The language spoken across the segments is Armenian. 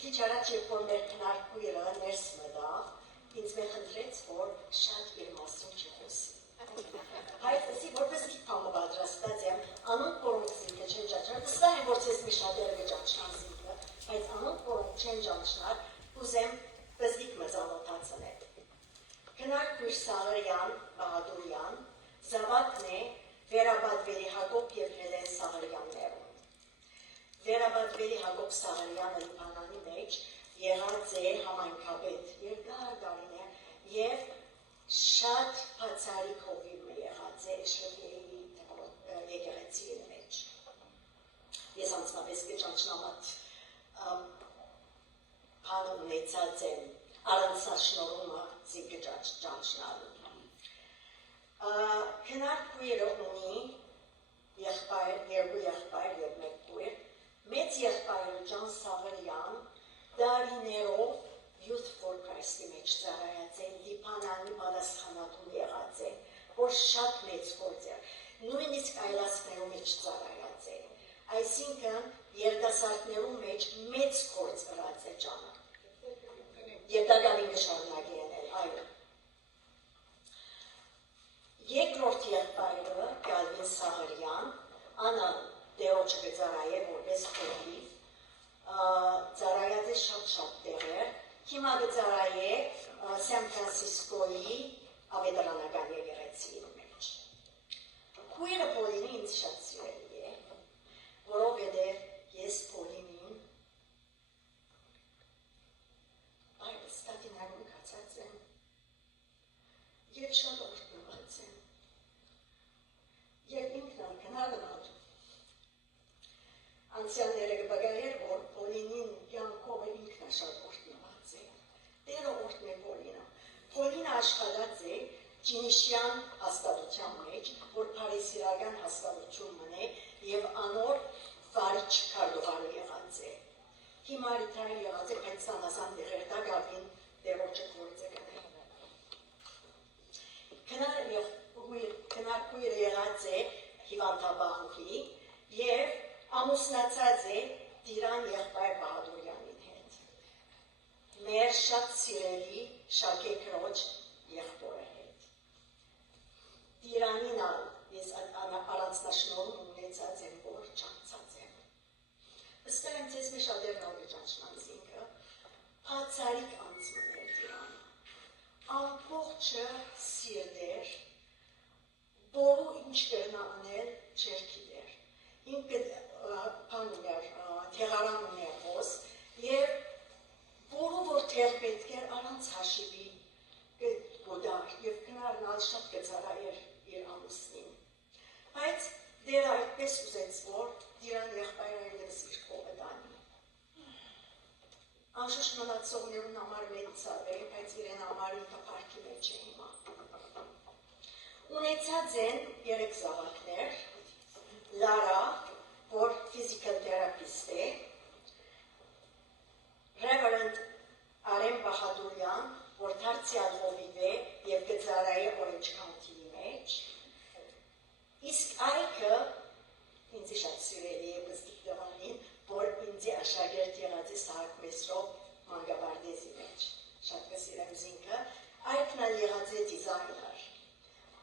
Քիչ առաջ երբ որ մեր քննարկույրը ներս մտավ, ինձ մե խնդրեց, որ շատ իր մասին չխոսի։ Բայց ասի որպես դիպամը պատրաստած եմ, անոնք որոնք զինքը չեն ճանչնար, վստահ եմ, որ ցես մի շատերը կճանչնան զինքը, բայց անոնք որոնք չեն ճանչնար, ուզեմ բզդիկ մզանոթացնել։ Քննարկույր Սաղարյան Բաղադուրյան, զավակն է Վերաբադվելի Հակոբ և Հելեն Սաղարյաններում։ Վերաբադվելի Հակոբ Սաղարյանը Լիբանանի մեջ եղած է համայնքապետ երկար տարիներ և շատ բացառիկ հովիվ է եղած է Շվեյի եկեղեցի մեջ։ Ես անձնապես կճանչնամատ բան ունեցած եմ առանցաշնորհումը զինքը ճանչնալու։ Քննարկույրը ունի երկու եղբայր և մեկ քույր, մեծ եղբայրը Ջան Սաղարյան դարիներով Youth for Christ-ի մեջ ծառայած է, Լիբանանի պատասխանատու եղած է, որ շատ մեծ գործ է, նույնիսկ այլասներու մեջ ծառայած է, այսինքն երիտասարդներու մեջ մեծ գործ կրած է Ջանը, և դա գալի նշանակի ենել, այո։ Երկրորդ եղբայրը Գալվին Սաղարյան, անա դերոջը կծառայե որպես հովիվ, ծառայած է շատ տեղեր, հիմա կծառայե Սան Ֆրանցիսկոյի ավետարանական եկեղեցի մեջ։ Քույրը Պոլինը ինձ շատ սիրելի է, որովհետև ես Պոլինին այլս տատիներում կացած եմ և շատ օրտնված եմ, և ինքն արկնարնալ անցյալները կբգայեր, որ Պոլինին յանքովը ինքնա շատ օրտնված է, դերը օրտն է Պոլինը։ Պոլինը աշխատած է Ճինիշյան հաստատության մեջ, որ փարիսիրական հաստատություն մնե և անոր վարիչ քարտուղարը եղած է։ Հիմա ռիթայր եղած է, բայց սանասան դեղեր դա գավին դերոջը գործը գնե։ Քննարկույրը եղած է հիվանդաբանուհի և ամուսնացած է Տիրան եղբայր Բաղադուրյանին հետ։ Մեր շատ սիրելի Շակե քրոջ եղբորը հետ։ Տիրանին ալ ես առանձնաշնորհում ունեցած եմ, որ ճանցած եմ։ Վստահ եմ ձեզ մի շատերն ալ կճանչնան զինքը, բացառիկ անձն էր Տիրանը։ Ամբողջը սիրտ էր, որու ինչ կրնա անել չեր գիտեր։ Ինքը բան ուներ, թեղարան ուներ ոս, և որու որ թեղ պետք էր առանց հաշիվի գոդար, և կնարնալ շատ կծարայեր իր ամուսնին։ Բայց դերը այդպես ուզեց, որ Տիրան եղբայրը ևս իր կողը տանի։ Անշուշտ մնացողներուն համար մեծ ցավ է, բայց իրեն համար ինքը փառքի մեջ է հիմա։ Ունեցած են 3 զավակներ, Լարա, որ physical therapist է, Reverend Արեն Բաղադուրյան, որ դարձյալ հովիվ է և կծառայե Orange County-ի մեջ, իսկ Այքը ինձ շատ սիրելի է բզդիկ դվանին, որ ինձ աշակերտ եղած է Սահակ Մեսրով մանկաբարձի մեջ, շատ կսիրեմ զինքը, Այքն ալ եղած է դիզայներ։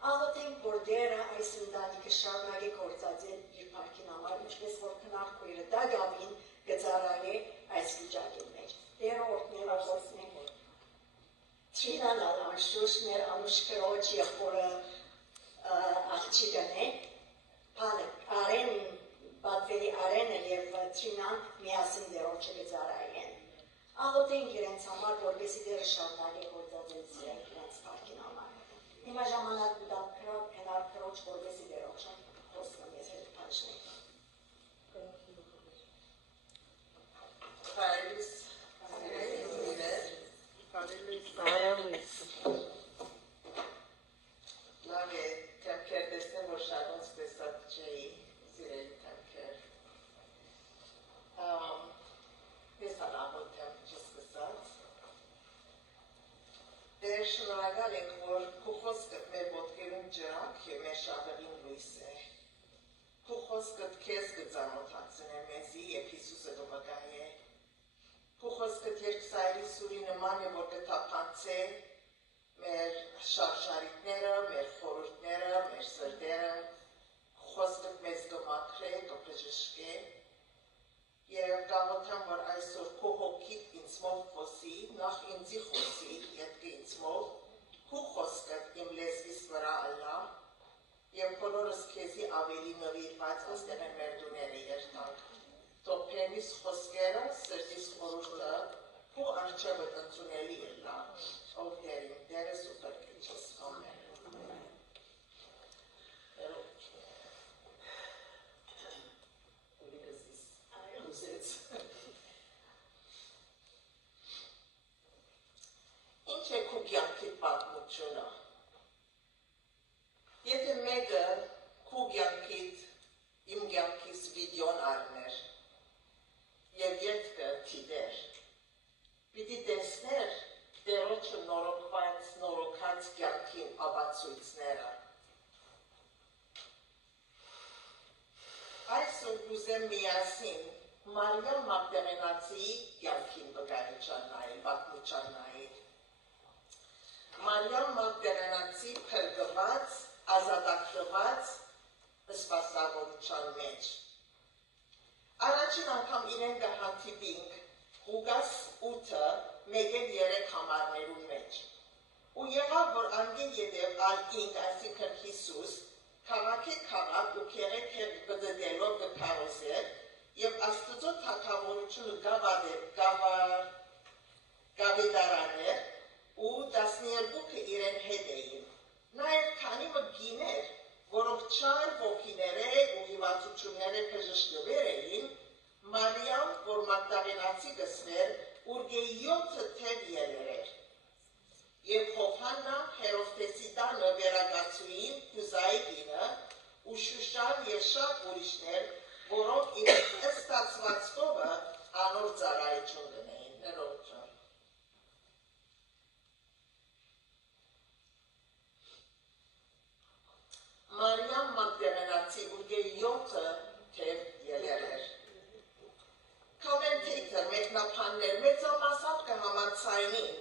Աղոթենք, որ դերը այս ընտանիքը շարունակի գործած է իր փառքին համար, ինչպես որ քննարկույրը դա գավին կծառայե այս վիճակի մեջ։ Դերը օրհնել աղոթենք։ Թրինան ալ անշուշտ մեր անուշ քրոջ եղբորը աղջիկն է, Արեն, Բադվելի Արենը և Թրինան միասին դերոջը կծառայեն։ Աղոթենք իրենց համար, որպեսզի դերը շարունակի գործած է իրենց փառքին համար։ Հիմա ժամանակ ուտալ քնար քրոջ որպեսի դերոջը խոստում ես հետ պաշնեք։ Կարելույս լավ է թեմքեր տեսնեմ, որ շատ ոնց տեսած չէի սիրելի թեմքեր ես ալամոտ եմ չսկսած Դեր շնորհակալ ենք, որ քո խոսքդ մեր ոտքերում ջրակ և մեր շատերին լույս է։ Քո խոսքդ քեզ կծանոթացնե մեզի և Հիսուսը կվկայե։ Քո խոսքը երկսայրի սուրի նման է, որ կթափանցե մեր շարժարիտները, մեր խորհուրդները, մեր սրտերը, խոսքը մեզ կմաքրե, կբժշկե, եւ գաղութեմ, որ այսօր քո հոգիդ ինձմով խոսի, նախ ինձի խոսի, ետք ինձմով, քո խոսքը իմ լեզվիս վրա ալա, եւ բոլորս քեզի ավելի նվիրված աստեղ են մեր դուները երթանք, թող փերիս խոսքերը, սրտիս խորհուրդը, քո արջևը ընդունելի ելա, ով Տերին, Տերս ու Փրկիչս, ամեն։ Ինչ է քո կյանքի պատմությունը։ Եթե մեկը քո կյանքից իմ կյանքից վիդեոն առներ եւ ետքը դիտեր, պիտի տեսներ Տերոջը նորոգած կյանքին ապացույցները։ Այսօր կուզեմ միասին Մարիամ Մագդալենացիի կյանքին վկայություններ, պատմություններ։ Մարիամ Մագդալենացի փրկված, ազատագրված սպասավորության մեջ։ Առաջին անգամ իրեն կհանդիպինք Ղուկաս 8-ը 1-3 համարներուն մեջ։ Ու եղավ, որ անգին ետև ինք, այսինքն Հիսուս, քաղաքի քաղաք ու քերեքեր բդդելով կքարոզեր եւ Աստծո թագավորությունը գավեդարաներ ու 12-ը իրեն հետ էին։ Նաեւ քանի մը գիներ, որոնք չար ոգիները ու հիվանդությունները բժշկվեր էին, Մարիամ, որ Մագդալենացի կսվեր, ուրգե 7 թև ելեր։ Եվ Հովհաննա Հերովդեսի տանը վերագացուին Կուզայի կինը ու Շուշան եւ շատ ուրիշներ, որոնք իր ստացվածքովը անոր ծառայություն կնեին, ներողություն։ Մարիամ Մագդալենացի ուրգե 7 թև ելեր էր։ Կոմենտեյտոր մեկնաբաններ մեծամասամբ կհամաձայնին,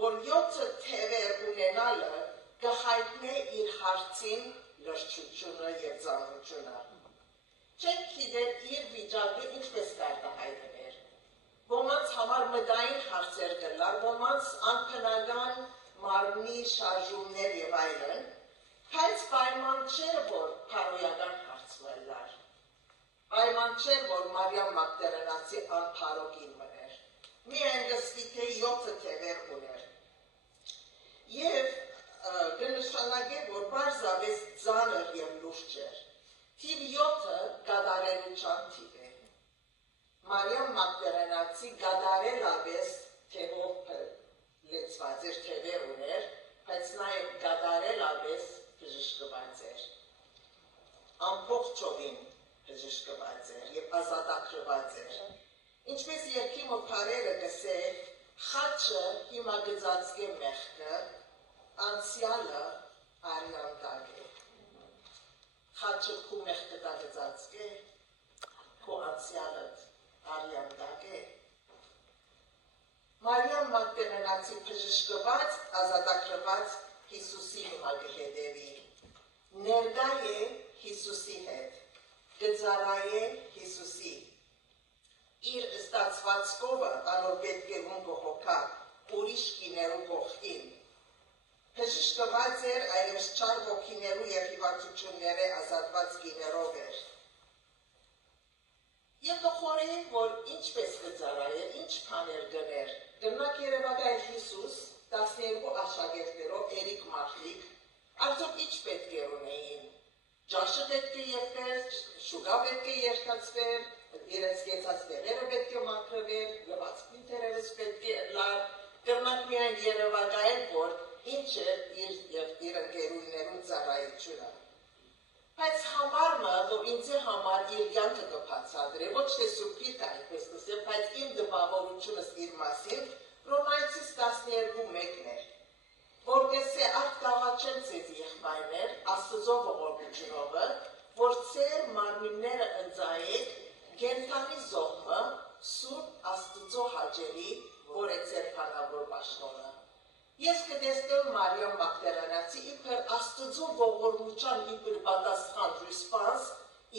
որ 7 թևեր ունենալը կհայտնի իր հարցին լրջությունը եւ ծանրությունը։ Չենք գիտեր իր վիճակը ինչպես կարտահայտվեր։ Ոմանց համար մտային հարցեր կլար, ոմանց անքնական մարմնի շարժումներ եւ այլն, բայց պայման չէր, որ փարոյական հարցեր լար։ Պայման չէր, որ Մարիամ Մագդալենացի անփարոգին մներ։ Միայն գսվի թե 7 թևեր ուներ։ Եվ կնշանակե, որ բարձավես ծանր եւ լուրջ էր։ Թիվ 7-ը գադարելության թիվ է։ Մարիամ Մագդալենացի գադարելավես թևով լեցված էր, թևեր ուներ, բայց նաեւ գադարելավես բժշկված էր։ Ամբողջովին բժշկված էր եւ ազատագրված էր։ Ինչպես երկի մոփարերը գսե, խաչը հիմա գծածկե մեղքը, անցյալը արյան տակ է։ Խաչը քու մեղքը գծածկե, քու անցյալը արյան տակ է։ Մարիամ Մագդալենացի բժշկված, ազատագրված Հիսուսի հիմա կհետևի։ Ներկա է Հիսուսի հետ, գծարայ է Հիսուսի։ Իր ստացվածքովը անոր պետք է կողոքա ուրիշ կիներու կողքին։ Բժշկված էր այլևս չար ոգիներու եւ հիվանդությունները ազատված կիներով էր։ Եվ կխորեի, որ ինչպես կծարայեր, ինչ բաներ գներ, գնաք Երևակայ Հիսուս 12 աշակերտներով երեք մարդիկ, արդյոք ինչ պետք է ունեին։ Ջաշը պետք է երթեր, շուգա պետք է երթացվեր, իրենց կեցած տեղերը պետք է մաքրվեր, լվացքին թերևս պետք է լար, կրնակ միայն Երևակայել, որ ինչ է իր ընկերուներուն ծառայությունը։ Բայց համարը, որ ինձ համար իր կյանքը կբացատրե, ոչ թե սուպիտ այնպես կսե, բայց իմ դպավորությունս իր մասին, Ռոմայցիս 12:1 էր, որ կսե արդ կաղաչեմ ձեզ եղբայրներ, Աստծո ողորմությունովը, որ ծեր մարմինները ընծայեք, գենթանի զոհը, Սուրբ Աստծո հաճելի, որ է ձերբանավոր պաշտոնը։ Ես կտեսնեմ Մարիամ Մագդալանացի իբր Աստծո ողորմության իբր պատասխան ռեսպանս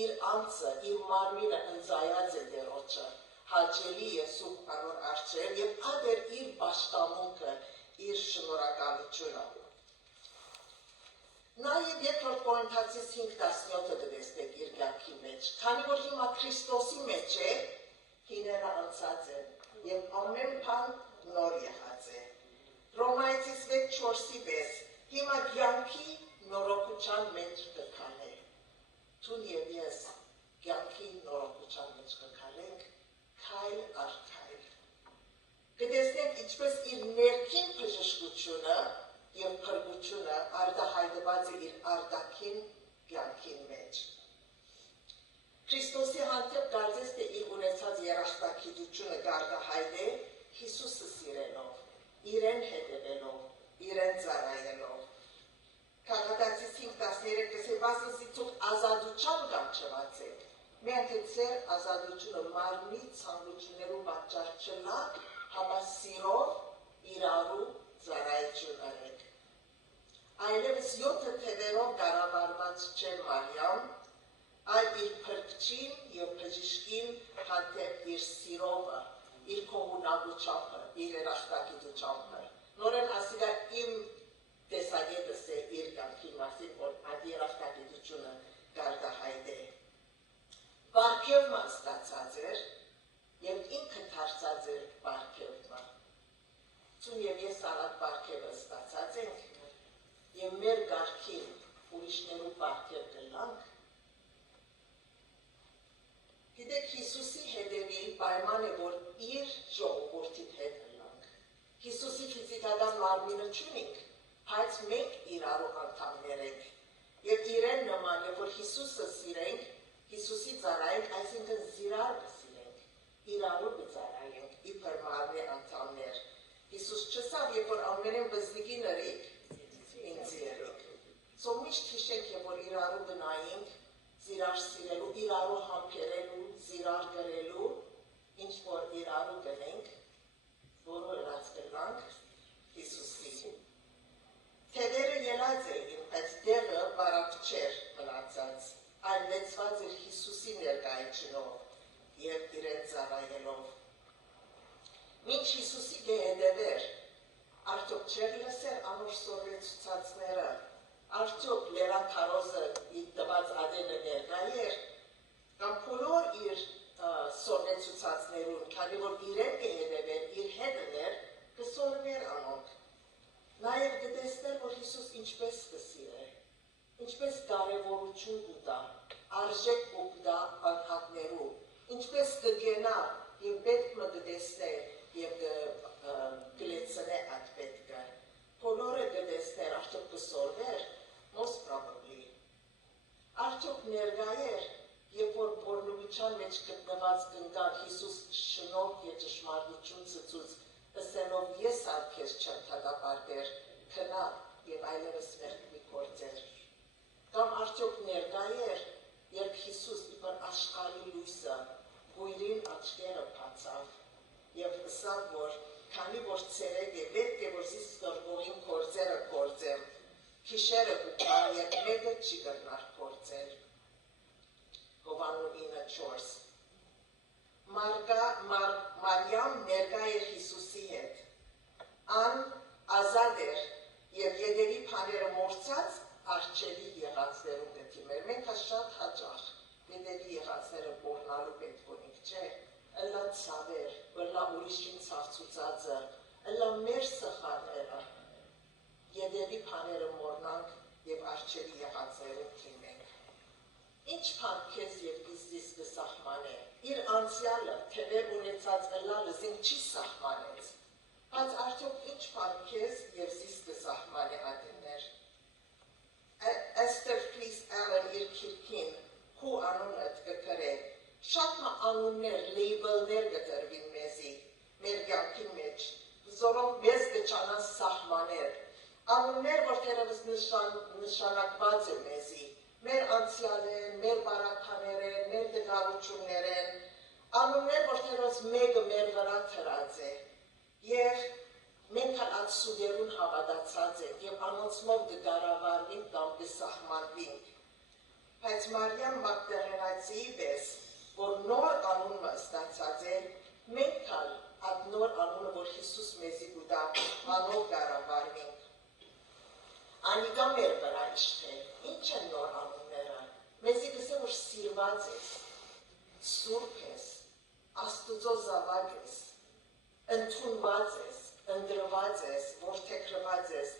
իր անձը, իր մարմինը ընծայած է դերոջը, հաճելի է Սուրբ անոր առջև եւ ադեր իր պաշտամունքը, իր շնորհակալությունը։ Նաև երկրորդ Կորինթացիս 5:17-ը դեսնեք իր կյանքի մեջ, քանի որ հիմա Քրիստոսի մեջ է, հիները անցած են եւ ամեն բան նոր եղած է։ Ռոմայացիս 6:4-6 հիմա կյանքի նորոգության մեջ կքանե։ Թուն եւ ես կյանքի նորոգության մեջ կքանենք քայլ առ քայլ։ Կտեսնենք ինչպես իր ներքին բժշկությունը եւ փրկությունը արտահայտված է իր արտաքին կյանքին մեջ։ Քրիստոսի հանդեպ կարծես թե իր ունեցած երաշտագիտությունը կարտահայտե Հիսուսը սիրելով, իրեն հետևելով, իրեն ծառայելով։ Գաղատացիս 5:13 կսե վասնզի թող ազատության կանչվածեք, միայն թե ձեր ազատությունը մարմնի ցանկություններու պատճառ չլա, համա սիրով իրարու ծառայություն արեք։ Այլևս 7 թևերով կառավարված չէ Մարիամ, այլ իր փրկչին եւ բժշկին հանդեպ իր սիրովը, իր կողունակությամբ, իր երաշտագիտությամբ։ Նորեն ասիլա իմ տեսակետս է իր կյանքի մասին, որ այդ երաշտագիտությունը կարտահայտե։ Վարքևը ստացած էր եւ ինքը դարձած էր վարքևը։ Ցուն եւ ես արած վարքևը ստացած ենք եւ մեր գարքին ուրիշներու վարքև կլանք։ Գիտեք Հիսուսի հետևիլ պայման է, որ իր ժողովրդի հետ լանք։ Հիսուսի ֆիզիկական մարմինը չունենք, բայց մենք իրարու անդամներ ենք։ Եվ իրեն նման, երբ որ Հիսուսը սիրենք, Հիսուսի ծառայենք, այսինքն զիրար կսիրենք, իրարու կծառայենք, իբր մարմնի անդամներ։ Հիսուս չսավ, երբ որ ամենեն բզնիկի նրիկ, ինձ երեք։ Սո միշտ հիշենք, երբ որ իրարու գնայինք, զիրար սիրելու, իրարու համբերելու, զիրար գրելու, ինչ որ իրարու գնենք, որը ելած կլանք Հիսուսի։ Թևերը ելած էին, բայց դեղը բարակ չէր մնացած, այլ լեցված էր Հիսուսի ներկայությունով և իրեն ծառայելով։ Մինչ Հիսուսի կհետևեր, արդյոք չեր լսեր անոր սորվեցուցածները, արդյոք լերան քարոզը տված ադենը ներկա էր, կամ բոլոր իր սորվեցուցածներուն, քանի որ իրեն կհետևեր, իր հետներ, կսորվեր անոնք։ Նաև կտեսներ, որ Հիսուս ինչպես կսիրե, ինչպես կարևորություն կտա, արժեք կուպտա անհատներու, ինչպես կգենա և պետք մը կտեսներ և կլեցնե այդ պետքը։ Բոլորը կտեսներ, արդյոք կսորվեր, most probably։ Արդյոք ներկա էր, երբ որ բորնուգության մեջ գտնված կնկան Հիսուս շնորհք և ճշմարտություն ցույց ասելով ես արկես չեմ թագապարտեր, քնա և այլևս մեղքի գործեր։ Կամ արդյոք ներկա էր, երբ Հիսուս իբր աշխարհի լույսը գույրին աչքերը բացավ և ասավ, որ քանի որ ցերեկ է, պետք է որ զիս կրվողին գործերը գործեմ, քիշերը կուտա և մեկը չի կրնար գործել։ Հովանու 9:4 Մարիամ ներկա էր Հիսուսի հետ, ան ազատ էր և ետևի բաները մորցած արջելի եղածներում գտիմեր։ Մենք շատ հաճախ ետևի եղածները բորնալու պետք ունենք, չէ, ըլլա ցավեր, ըլլա ուրիշին ցավցուցածը, ըլլա մեր սխալները, ետևի բաները մորնանք և արջելի եղածներում թիմենք։ Ինչ բան քեզ և գիզդիս կսահմանե, իր անցյալը, թևեր ունեցած ըլլալը զինք չի սահմանեց, բայց արդյոք ինչ բան քեզ և զիս կսահմանե ադեններ։ Esther Fleece Allen իր քիրքին, հու անունը կկրե, շատ անուններ, լեյբլներ կտրվին մեզի, մեր կյանքի մեջ, որոնք մեզ կճանան սահմաներ, անուններ, որ թերևս նշանակված է մեզի, մեր անցյալ են, մեր բարականեր են, մեր դգարություններ են, Անուններ, որտեղից մեկը մեր վրա թրած է, և մենք այդ սուգերուն հավատացած ենք, և անոնցմով կգարավարվենք կամ կսահմանվենք։ Բայց Մարիամ Մագդալենացիի պես, որ նոր անունը ստացած է, մենք կալ այդ նոր անունը, որ Հիսուս մեզի կուտա, անով գարավարվենք։ Անիկա մեր վրա իշտ է, ինչ են նոր անունները, մեզի կսե, որ սիրված ես, սուրբ ես, Աստուծո զավակ ես, ընդունված ես, ընդրված ես, որդեգրված ես,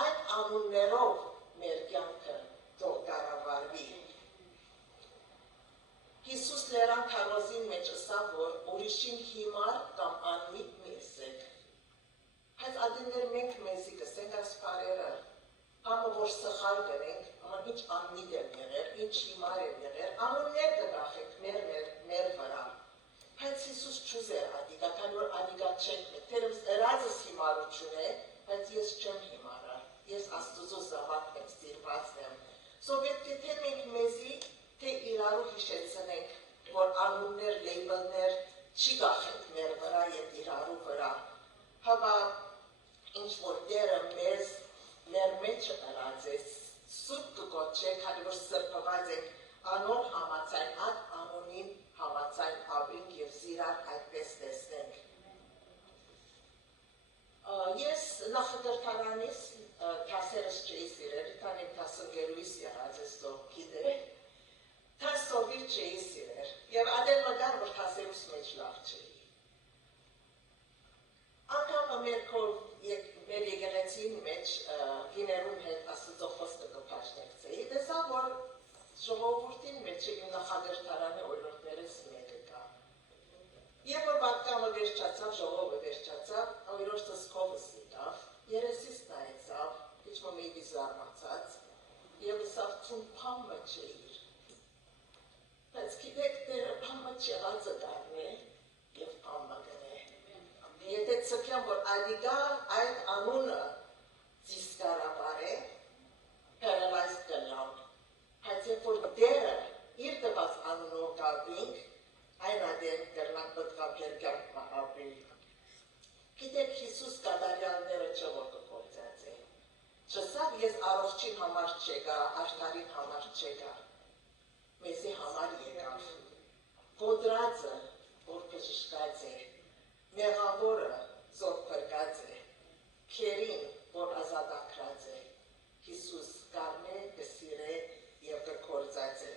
այդ անուններով մեր կյանքը թող կառավարվի։ Հիսուս լերան քարոզին մեջ ասավ, որ ուրիշին հիմար կամ անմիտ մի եսեք։ Բայց ադիներ մենք մեզի կսենք այս բարերը, համը որ սխալ կրենք, աման ինչ անմիտ եմ եղեր, ինչ հիմար եմ եղեր, անուններ կգախենք մեր վրա։ Բայց Հիսուս չուզեր ադիգա, քան որ ադիգա չենք մեկ, թերևս ըրածս հիմարություն է, բայց ես չեմ հիմարը, ես Աստուծո զավակն եմ, սիրվածն եմ։ Սովետ թե մենք մեզի, թե իրարու հիշեցնենք, որ անուններ, լեյբլներ չի գախենք մեր վրա և իրարու վրա։ Հավա ինչ որ դերը մեզ մեր մեջը ըրած է, սուրբ կգոչեք, քանի որ սրբված ենք անոր համաձայն, այդ անունին համաձայն ապրենք և զիրար այդպես տեսնենք։ Ես նախադրթարանից թասերս չէի սիրել, տանեմ թասնգերույս եղած ես սով գիտե, թասովիր չէի սիրել, և ադել մգար, որ թասերուս մեջ լավ չէի։ Անգամը մեր եկեղեցին մեջ գիներուն հետ Աստծո խոսքը կփաշտեցեի, տեսա, որ ժողովուրդին մեջ իմ նախադրթարանը օրորդներս մեկը կա։ Եվ որ բատկամը վերջացավ, ժողովը վերջացավ, ավիրորդս կովս իտավ, երեսիս նայեցավ, ինչ մը մեյդի զարմացած, և ասավ ծուն պամը չէիր։ Բայց գիտեք դերը պամը չեղածը գարն է, և պամը գն է։ Եթե ծկյամ, որ ադիգա այդ անունը ձիսկարաբար է, պերելայս կլան, բայց երբ որ դերը իր տված անունով կապինք, այն ադեն կրնակ պտկապ երկյակ մահապրի։ Գիտեք Հիսուս կադարյալները չէ որ կգործած է։ Չսավ ես առողջին համար չեկա, արդարին համար չեկա, մեզի համար եկավ, ոտրածը, որ բժշկած է, մեղավորը, զոր պրկած է, քերին, որ ազատակրած է, Հիսուս կարն է, կսիր է և կգործած է։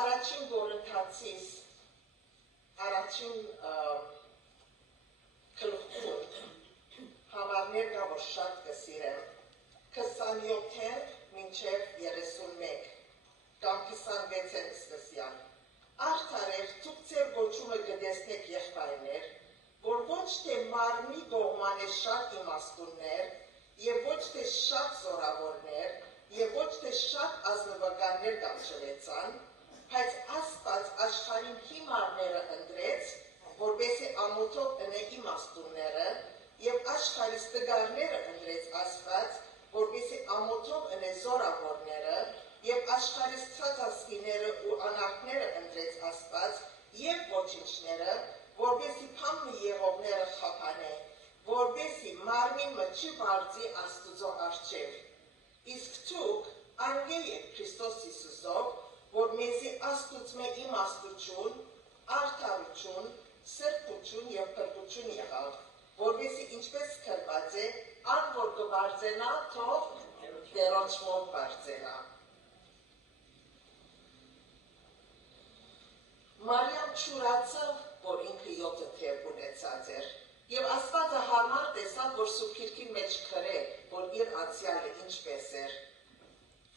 Առաջին գործընթացից, առաջին գլխում համարներ կա, որ շատ կսիրեմ, 27-ին մինչև 31, կամ 26-ին սկսյալ։ Արդարեր, թուք ձեր գոչումը գտեսնեք եղբայրներ, որ ոչ թե մարմնի կողմանը շատ իմաստուններ, և ոչ թե շատ զորավորներ, և ոչ թե շատ ազնվականներ կանչվեցան, բայց Աստված աշխարհին հիմարները ընտրեց, որպեսզի ամոթով ընե իմաստունները, և աշխարհից տգարները ընտրեց Աստված, որպեսզի ամոթով ընե զորավորները, և աշխարհից ցածասկիները ու անարքները ընտրեց Աստված, և ոչինչները, որպեսզի փամը եղողները խափանե, որպեսզի մարմին մը չի բարձի Աստուծո առջև։ Իսկ դուք անգե եք Քրիստոս Հիսուսով, որ մեզի Աստուծմե իմաստություն, արդարություն, սրբություն և փրկություն եղավ, որպեսզի ինչպես գրված է, ան որ կբարձենա, թող Տերոջմով բարձենա։ Մարիամ չուրացավ, որ ինքը 7 թև ունեցած էր, և Աստվածը հարմար տեսավ, որ Սուրբ Գիրքին մեջ գրե, որ իր անցյալը ինչպես էր։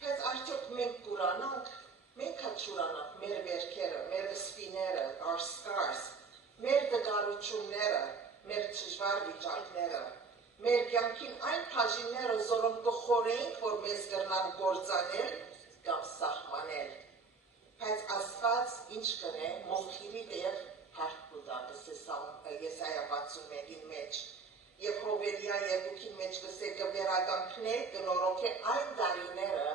Բայց արդյոք մենք կուրանանք, մենք չուրանանք մեր վերքերը, մեր սպիները, our scars, մեր դգարությունները, մեր դժվար վիճակները, մեր կյանքին այն բաժինները, որոնք կխորեինք, որ մեզ կրնան գործանել կամ սահմանել։ Բայց Աստված ինչ կնե, մոխիրի դեր հարկ կուտա, Եսայա 61-ին մեջ, և Հովելիա 2-ին մեջ կսե կվերականգնե, կնորոք է այն դարիները,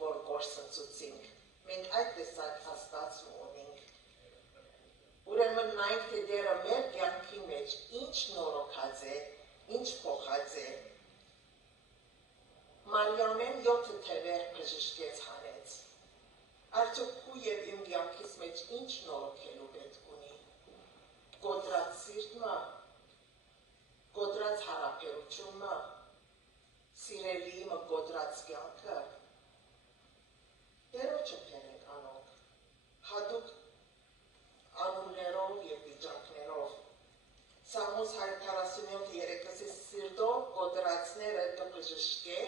որ գործընծուցինք։ Մենք այդ տեսակ Աստված մեր կյանքի մեջ ինչ նորոգած է, ինչ փոխած է։ Մարիամեն 7 թևեր բժշկեց հանեց։ Արդյոք քու եւ իմ կյանքից մեջ ինչ նորոգելու պետք ունի։ Կոտրած սիրտը, կոտրած հարաբերությունը, սիրելի իմ կոտրած կյանքը։ Տերոջը բերենք անոնք, հատուկ անուններով և վիճակներով։ Սամոս 147:3 սիրտով կոտրածները կբժշկե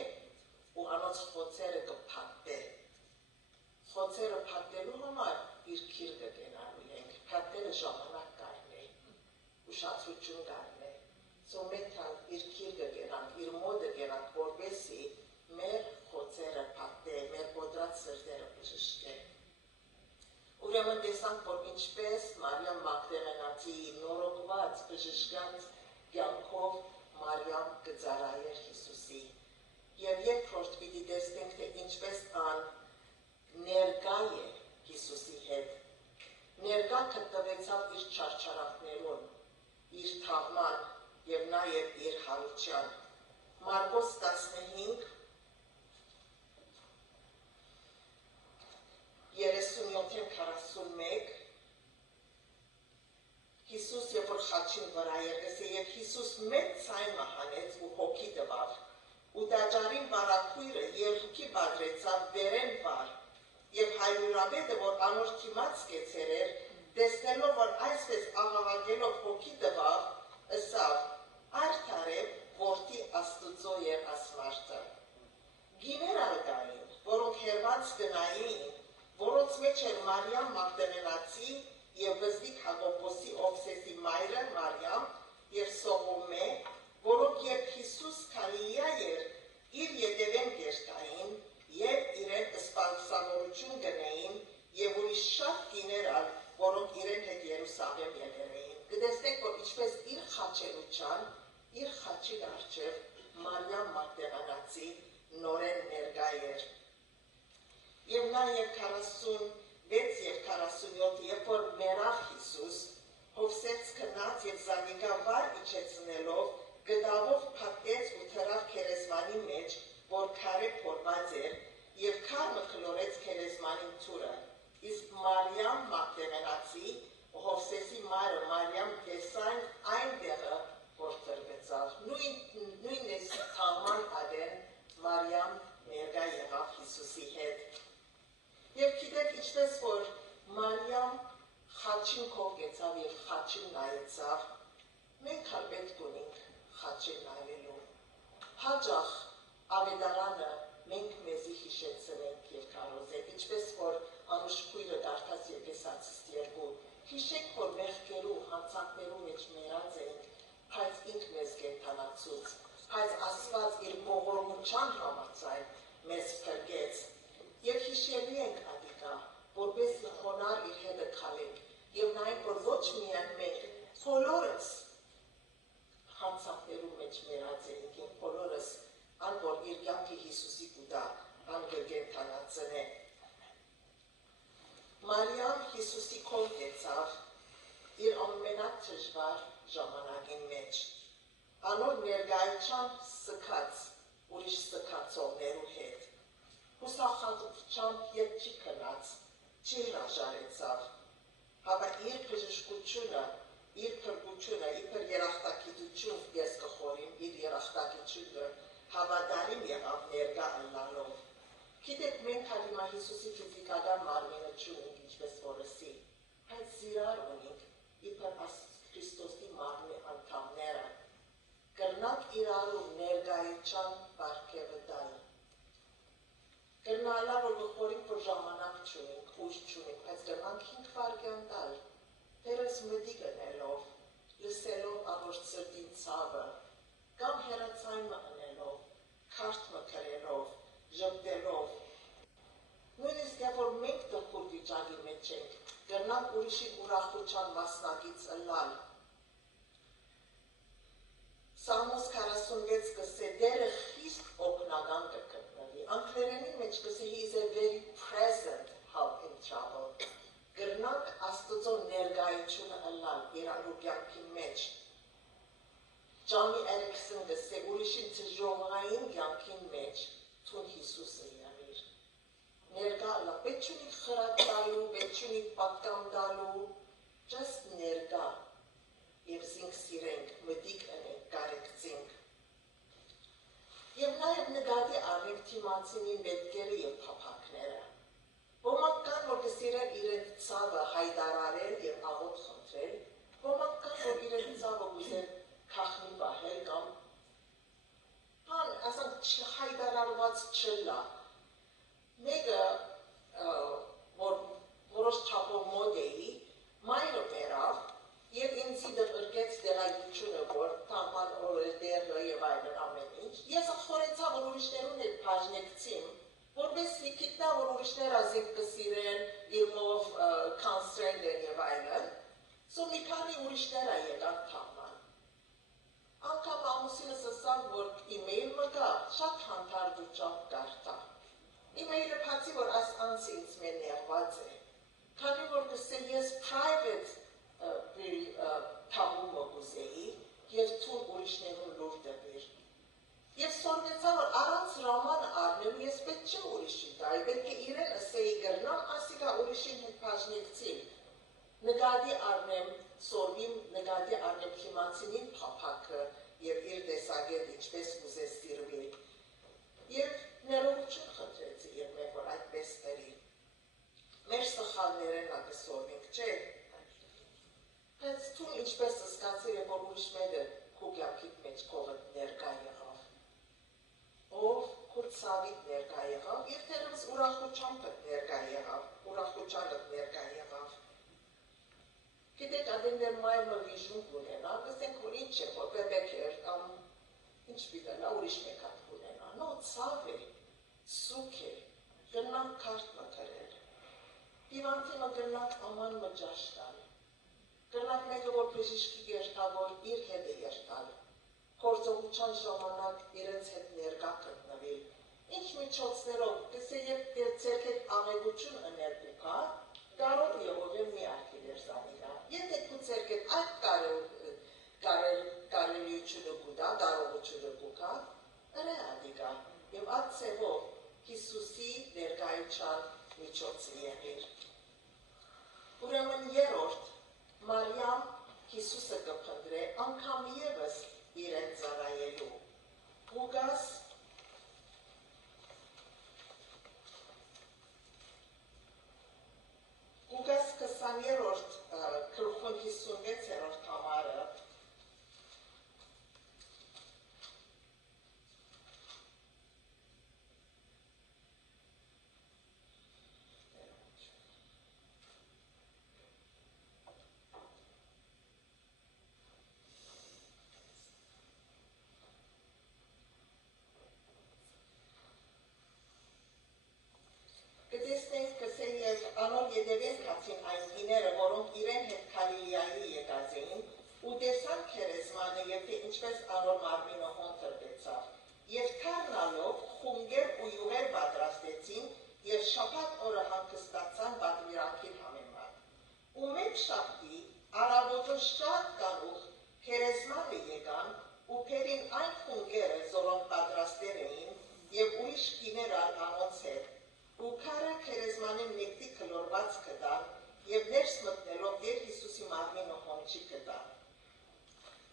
ու անոնց խոցերը կփակտե։ Խոցերը փակտելու համար իր քիր կգենալու ենք, փակտելը ժամանակ կարն է, ուշադրություն կարն է։ Մենք իր քիր կգենանք, իր մոդը գենանք, որպեսզի մեր խոցերը փակտե, մեր կոտրած սրտերը բժշկե։ Ուրեմն տեսանք, որ ինչպես Մարիամ Մագդալենացի նորոգված բժշկած կյանքով Մարիամ կծառայեր Հիսուսի։ Եվ երկրորդ պիտի տեսնենք, թե ինչպես ան ներկա է Հիսուսի հետ։ Ներկա գտնվեցավ իր չարչարանքներուն, իր թաղման և նաև իր հարության։ Մարկոս 15:37-41 Հիսուս երբ որ խաչին վրա էր և Հիսուս մեծ ցայմը հանեց ու հոգի տվավ ու տաճարին բարակույրը երկուքի բادرեցավ վերեն վար և հայրուրաբեդը որ անոր թիմաց կեցեր էր տեսնելով որ այսպես աղաղակելով հոգի տվավ ըսավ արդարև որդի Աստծո էր ասմարտը գիներ ալգային որոնք հերված գնային որոնց մեջ էր Մարիամ Մագդալենացի և Վզդիկ Հակոբոսի Ովսեսի մայրը Մարիամ և Սողոմե, որոնք երբ Հիսուս քալիլիա էր, իր ետևեն գերտային և իրեն սպասավորություն գնային և ուրիշ շատ կիներ ալ, որոնք իրեն հետ Երուսաղեմ եկել էին։ Կտեսնեք, որ ինչպես իր խաչելության, իր խաչի առջև Մարիամ Մագդալենացի նորեն ներկա էր։ Եվ նաև 46 և 47, երբ որ մեռավ Հիսուս, Հովսեփ քնած և զանիկա վար իջեցնելով, գդավով փակեց ու թռավ քերեզմանի մեջ, որ քարե փորված էր, և քարը քլորեց քերեզմանին թուրը։ Իսկ Մարիամ Մագդալենացի, Հովսեսի մայրը Մարիամ տեսան այն տեղը, որ թրվեցավ։ Նույնիսկ թաղման ադեն Մարիամ ներկա եղավ Հիսուսի հետ։ Եվ գիտեք ինչպես որ Մարիամ խաչին կողգեցավ և խաչին նայեցավ, մենք հալ պետք ունենք խաչին նայելու։ Հաճախ ավետարանը մենք մեզի հիշեցնենք և կարոզենք, ինչպես որ անուշ քույրը դարձած Եփեսացիս 2, հիշենք որ մեղքերու, հանցանքներու մեջ մեռած ենք, բայց ինք մեզ կենդանացուց, բայց Աստված իր ողորմության համաձայն մեզ փրկեց։ Եվ հիշելի ենք ադիկա, որպեսզի խոնար իր հետը քալենք, և նայենք, որ ոչ միայն մենք, բոլորս հանցանքներու մեջ մեռած ենք, և բոլորս ան որ իր կյանքը Հիսուսի կուտա, ան կկենդանացնե։ Մարիամ Հիսուսի քով գեցավ իր ամենադժվար ժամանակին մեջ։ Անոր ներկայությամբ սկաց ուրիշ սկացողներու հետ։ Հուսախատությամբ ետ չի քնած, չի հրաժարեցավ, հապա իր բժշկությունը, իր փրկությունը, իբր երախտագիտություն ես կխորիմ, իր երախտագիտությունը հավատարիմ եղավ ներկա ըլլալով։ Գիտեք, մենք հիմա Հիսուսի ֆիզիկական մարմինը չունենք, ինչպես որսի, բայց զիրար ունենք, իբր Քրիստոսի մարմնի անդամները, կրնանք իրարու ներկայության պարգևը տալ։ Կրնալա, որ գխորենք, որ ժամանակ չունենք, ուժ չունենք, բայց կրնանք 5 վայրկյան տալ, դերս մտի գնելով, լսելով անոր սրտին ցավը, կամ հեռացայինը ընելով, քարտ մքրելով, ժպտելով։ Նույնիսկ երբ որ մենք տխուր վիճակի մեջ ենք, կրնանք ուրիշի ուրախության մասնակից ըլլալ։ Սամոս 46 կսե դերը խիստ օգնական կգտնվի։ Անգլերենի մեջ կսե he is a very present help in trouble։ Կրնանք Աստծո Աստծո ներկայությունը ըլլալ իրանու կյանքի մեջ։ Ջամի Էրիքսոն գսե ուրիշին թժողային կյանքին մեջ թուն Հիսուսը եղիր։ Ներկա ըլլա, պետք չունի խրատ տալու, պետք չունի պատկամ տալու, just ներկա եւ զինք սիրենք, մտիկ ընենք, կարեկցենք։ Եվ նաեւ նկատի առնենք թիմացինին պետքերը եւ փափակները։ Ոմանք կան, որ կսիրեն իրենց ցավը հայտարարել եւ աղոտ խնդրել, ոմանք կան, որ իրենց ցավը ուզեն քախնի բահել կամ հան, ասենք հայտարարված չլա։ Մեկը որ որոշ չափով մոդ էի, մայրը մեռավ եւ ինձ դրկեց դերակցությունը, որ թաման օրերները եւ այլն ամեն ինչ։ Ես ախորեցա, որ ուրիշներուն հետ բաժնեկցիմ, որպեսզի գիտնա, որ ուրիշները ազգ կսիրեն, իրմով constrained են եւ այլն։ So մի քանի ուրիշներ եկան թաման։ Անկամ ամուսինս ասավ, որ email մգա, շատ հանդարտ ու ճապ կարդա։ Email-ը բացի, որ այս անձը ինձ մեր ներված է։ Քանի որ կսե ես private թաղումը կուզեի եւ թուն ուրիշներուն լուր տվիր։ Եվ սորվեցա, որ առանց ռաման առնեմ, ես պետք չէ ուրիշի տայի, պետք է իրեն ասեի գրնամ, ասիկա ուրիշին հետ բաժնեկցիմ։ Նկատի առնեմ սորվիմ, նկատի առնեմ թիմացինին փափակը եւ իր տեսակետ ինչպես ուզես սիրվի։ Եվ ներողություն խնդրեցի եւ մեկ որ այդպես տերի։ Մեր սխալներն ա կսորվենք, չէ։ Բայց թուն ինչպես զգացի, որ ուրիշ մեկը քո կյանքիդ մեջ կողդ ներկա եղավ։ Ով քո ցավիդ ներկա եղավ եւ դերևս ուրախությամբ ներկա եղավ, ուրախությամբ ներկա եղավ։ Գիտեք, ադեններ մայրը վիժուն ունենա, ասենք որ ինչ է, որ բեբեք էր կամ ինչ պիտենա ուրիշ մեկ հատ ունենա։ Նո, ցավ է, սուք է, գնանք քարտ մկրել։ Հիվանդիմը գնանք աման մջաշ տալ։ Գնանք մեկը որ բժիշկի երթավոր իր հետ է երթալ։ Գործողության ժամանակ իրենց հետ ներկա գտնվել։ Ինչ միջոցներով, կսե եւ ձեր հետ աղևություն ընդերկա, կարող Եհովեն մի արգելեր զանիրա։ Եթե դու ձեր հետ այդ կարելիությունը կուտա, կարողությունը կուտա, ռեալիկա եւ այդ ծևով Հիսուսի ներկայության միջոցը եղիր։ Ուրեմն երրորդ Մարիամ Հիսուսը կփնտրե անգամ եւս իրեն ծառայելու։ Ղուկաս 20-րդ գլխուն 56-րդ համարը Կտեսնենք կսե եւ անոր յետևեն կացին այն գիները, որոնք իրեն հետ Գալիլեայի եկած էին, ու տեսան քերեզմանը եւ թե ինչպես անոր մարմինը հոնտրվեցավ։ Եվ թարնալով խումբեր ու յուղեր պատրաստեցին եւ շաբաթ օրը հանգստացան պատվիրանքին համեմատ։ Ու մեկ շաբթի առավոտը շատ կանուխ քերեզմանը եկան ու փերին այն խումբերը, որոնք պատրաստեր էին, եւ ուրիշ գիներ անոնց հետ։ Ու քարը քերեզմանին մեկտի քլորված կտան եւ ներս մտնելով Տեր Հիսուսի մարմինը հոնչի կտան։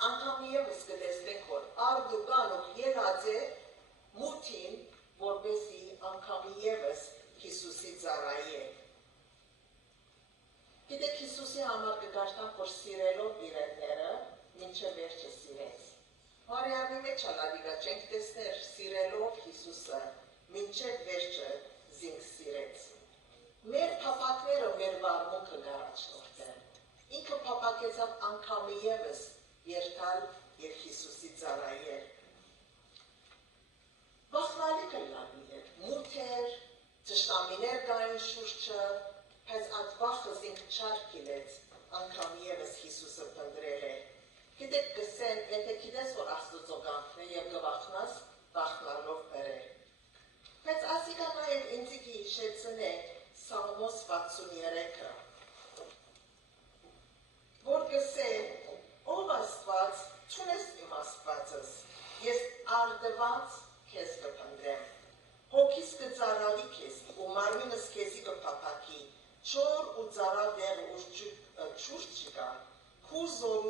Անգամ եւս կտեսնենք, որ արդուկան ու ելած է մութին, որպեսզի անգամ եւս Հիսուսի ծառայի է։ Գիտեք, Հիսուսի համար կգարտանք, որ սիրելով իրենները, մինչև վերջը սիրեց։ Մարիամի մեջ ալավիգա չենք տեսներ սիրելով Հիսուսը, մինչև վերջը զինք սիրեց։ Մեր փապակները մեր վարմունքը գարաչնորդեն։ Ինքը փապակեցավ անգամ եւս երթալ եւ Հիսուսի ծառայել։ Վախնալի կլավի էր, մութեր, թշնամիներ կային շուրջը, բայց այդ վախը զինք չար կիլեց, անգամ եւս Հիսուսը փնտրել է։ Գիտեք կսեն, եթե գիտես, որ Աստծո կամքն է եւ կվախնաս, վախնալով բերե։ Բայց ասիկա նաեւ ինձ հիշեցնե Սաղմոս 63-ը։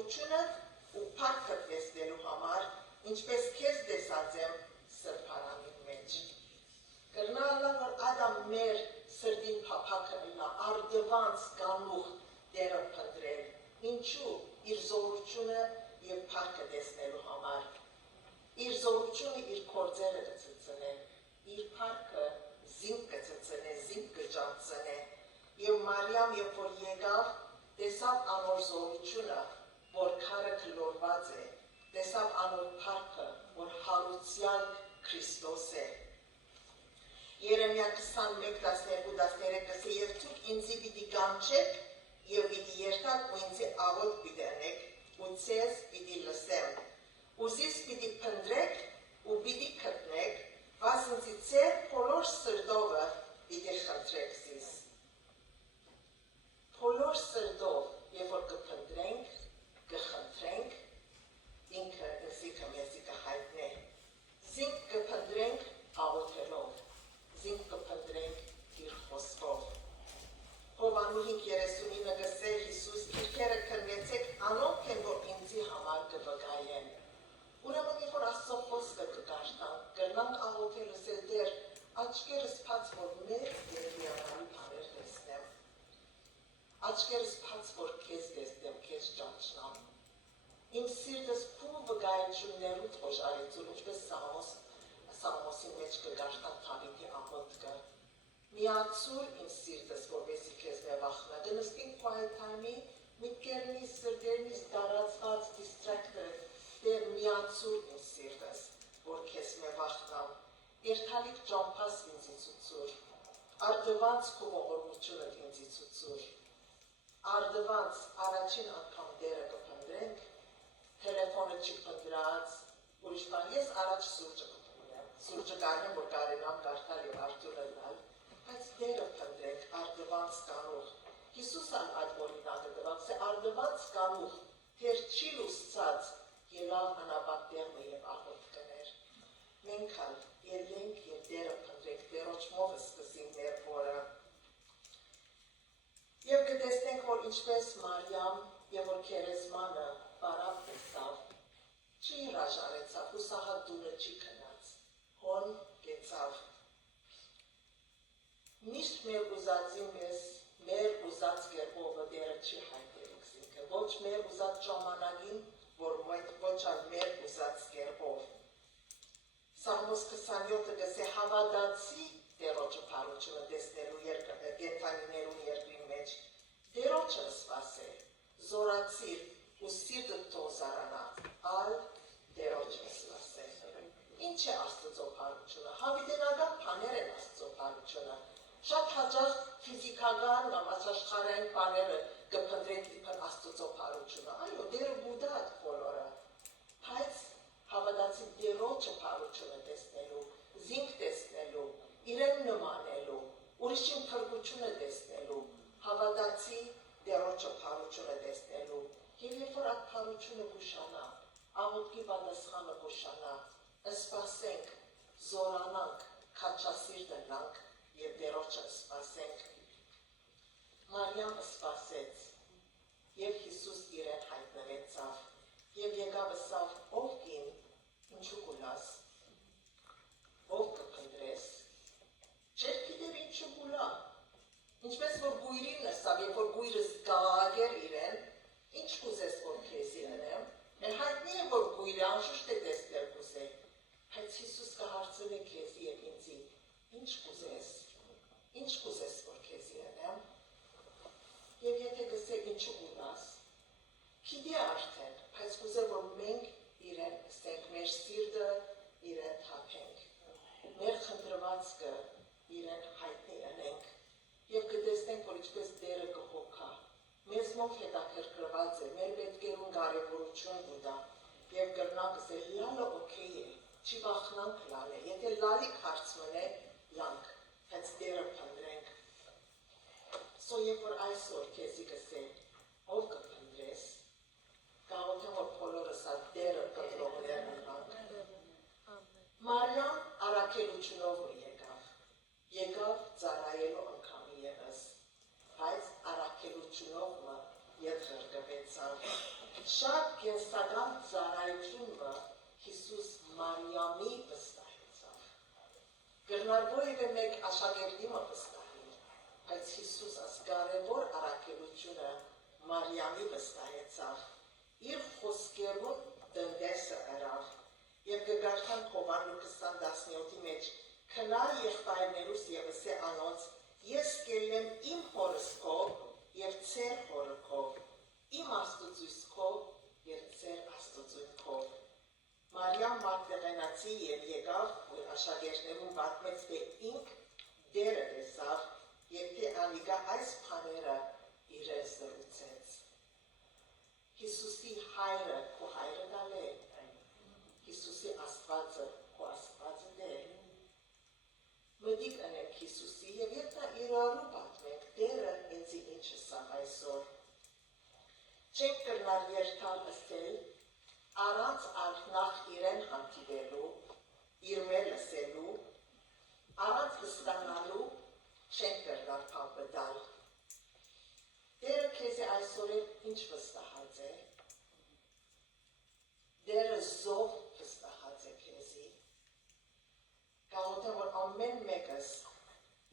զորությունը ու փառքը տեսնելու համար, ինչպես քեզ տեսած եմ սրբարանի մեջ։ Կրնալա, որ ադամ մեր սրդին փափակը նա արդվանց կանուխ դերը փնտրել, ինչու իր զորությունը և փառքը տեսնելու համար, իր զորությունը իր կործերը կծծնեն, իր փառքը զինք կծծնե, զինք կճանցնե, և Մարիամ երբ որ եկավ, տեսավ անոր զորությունը, որ քարը քլորված է, տեսավ անոր փառքը, որ հարուցյալ Քրիստոս է։ Երեմիա 21:12-13 կսե և դուք ինձի պիտի կանչեք և պիտի երթաք ու ինձի աղոթք պիտի անեք ու ձեզ պիտի լսեմ։ Ուզիս պիտի փնտրեք ու պիտի գտնեք, վասնզի ձեր բոլոր սրտովը պիտի խնդրեք զիս։ Բոլոր սրտով, երբ որ կփնտրենք, կխնդրենք, ինքը ինձիքը մեզի կհայտնե։ Զինք կփնտրենք աղոթելով, զինք կփնտրենք իր խոսքով։ Հովանու 5:39 գսե Հիսուս քիրքերը քննեցեք անոնք են, որ ինձի համար կվկայեն։ Ուրեմն երբ որ Աստծո խոսքը կգարտանք, կրնանք աղոթել ասել դեր, աչքերս բաց, որ մեր գերիանալու բաներ տեսնեմ։ Աչքերս բաց, որ քեզ տեսնեմ, քեզ ճանչնամ։ Իմ սիրտս քու վկայություններու թոշարեցուր, ինչպես Սաղմոսի մեջ կգարտանք Դավիթի աղոթքը։ Միացուր իմ սիրտս, որովհետեւ քեզ մևախնա։ Գնստին quiet time-ի, միտքերնից, սրտերնից տարածված distracted, դեր միացուր իմ սիրտս, որ քեզ մևախնամ։ Երթալիք ճամփաս ինձի ցուցուր, արդվանց քո ողորմությունը ինձի ցուցուր։ Արդվանց առաջին անգամ դերը կփնտրենք, տելեֆոնը չփնտրած, ուրիշ բան, ես առաջ սուրճը կփնտրեմ, սուրճը կարնեմ, որ կարենամ կարդալ և արդյունը լալ, բայց դերը փնտրենք արդվանց կանուխ։ Հիսուսան այդ օրինակը տվավ, սե արդվանց կանուխ, թեր չի լուսցած, ելավ անապատերնը և աղոթ կներ։ Մենք հալ ելենք և դերը փնտրենք, դերոջ մովը սկսենք մեր որը։ Եվ կտեսնենք, որ ինչպես Մարիամ և որ քերեզմանը բարավ տեսավ, չի հրաժարեցավ, հուսահատ դունը չի քնած, հոն կեցավ։ Միշտ մեր ուզածին մեզ, մեր ուզած կերպովը դերը չի հայտերիք զինքը, ոչ մեր ուզած ժամանակին, որ ոչ ալ մեր ուզած կերպով։ Սաղմոս 27-ը գսե հավատացի դերոջը փառությունը տեսնելու կենդանիներուն երկրի մեջ, դերոջը սպասե, զորացիր ու սիրտը թող զարանա, ալ դերոջը սպասե։ Ինչ է Աստծո փառությունը, հավիտենական բաներ են Աստծո փառությունը, շատ հաճախ ֆիզիկական կամ աշխարհային բաները կփնտրենք իբր Աստծո փառությունը, այո, դերը գուդատ բոլորը, բայց հավատացի դերոջը փառությունը տեսնելու, զինք տեսնելու, իրեն նմանելու, ուրիշին փրկությունը տեսնելու, հավատացի դերոջը փառությունը տեսնելու, և երբ որ այդ փառությունը գուշանա, աղոթքի պատասխանը գուշանա, սպասենք, զորանանք, քաջասիրտ լինենք և դերոջը սպասենք։ Մարիամ սպասեց, և Հիսուս իրեն հայտնվեցավ, և եկավ ասավ, ով կին, ինչու կուլաս, ով կփնտրես, չէր գիտեր ինչու կուլա, ինչպես որ գույրին նստավ, երբ որ գույրս գաղագեր իրեն, ինչ կուզես որ քեզի անեմ, հայտնի է որ գույրը անշուշտ է տեսնել կուզե, բայց Հիսուս կհարցնի քեզի և ինձի, ինչ կուզես որ քեզի անեմ, և եթե գսե ինչու կուլաս, գիտի արդեն, բայց կուզե որ մենք իրեն ասենք, մեր սիրտը իրեն թափենք, մեր խնդրվածքը իրեն հայտնի անենք, և կտեսնենք, որ ինչպես դերը կհոգա, մեզ մոտ հետաքրքրված է, մեր պետքերուն կարևորություն կուտա, և կրնանք ասել, լալը օքեյ է, չի վախնանք լալ է, եթե լալիք հարց մնե, լանք, բայց դերը փնտրենք։ Սո երբ որ այսօր քեզի կսել, ով կփնտրես, կաղոթեմ, որ բոլորս այդ դերը փնտրողներն ունանք։ Մարիամ առաքելությունով եկավ ծառայելու անգամի ևս, բայց առաքելությունով ետ ղրկվեցավ։ Շատ կենսական ծառայությունը Հիսուս Մարիամի վստահեցավ։ Գրնար որևէ մեկ աշակերտի վստահի, բայց Հիսուս այս կարևոր առաքելությունը Մարիամի վստահեցավ։ Իր խոսքերում տնտեսը ըրավ եւ կգարթան Հովաննու 20:17-ի մեջ քնա եղբայրներուս եւս է անոնց ես կելեմ իմ հորս քով եւ ծեր հորը քով իմ աստուծույց քով եւ ծեր աստուծույց քով Մարիամ Մագդալենացի եւ եկավ որ աշակերտներուն պատմեց թե ինք դերը տեսավ եւ թե անիկա այս բաները իրեն զրուցեց Հիսուսի հայրը քո հայրը դալե Հիսուսի աստվածը քո աստվածը դե Մտիկ անենք Հիսուսի եւ եթե իրարու պատմենք դերը ինձի ինչը սա այսօր Չենք կրնար երթալ ասել, առանց նախ իրեն հանդիպելու, իր մեր լսելու, առանց վստահանալու չենք կրնար փապը դալ։ Դերը քեզ է այսօր ինչ վստահած է, դերը զով վստահած է քեզի, գաղութեմ, որ ամեն մեկս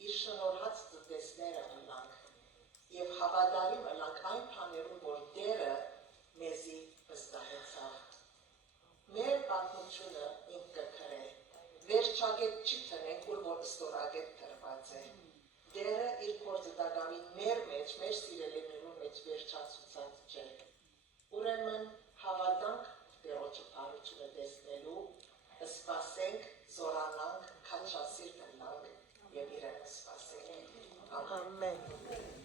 իր շնորհած ծտեսները ունանք, և հավադարիմ ըլանք այն բաներում, որ դերը մեզի վստահեցավ։ Մեր պատմությունը ինք կքրե, վերջագետ չի տնենք, որ ստորագետ թրված է։ Դերը իր գործը դագամին մեր մեջ, մեր սիրելիներու մեջ վերջացուցած չէ։ Ուրեմն հավատանք Տերոջը բարությունը տեսնելու, սպասենք, զորանանք, քանչասիր տնանք և իրեն սպասենք։ Ամեն։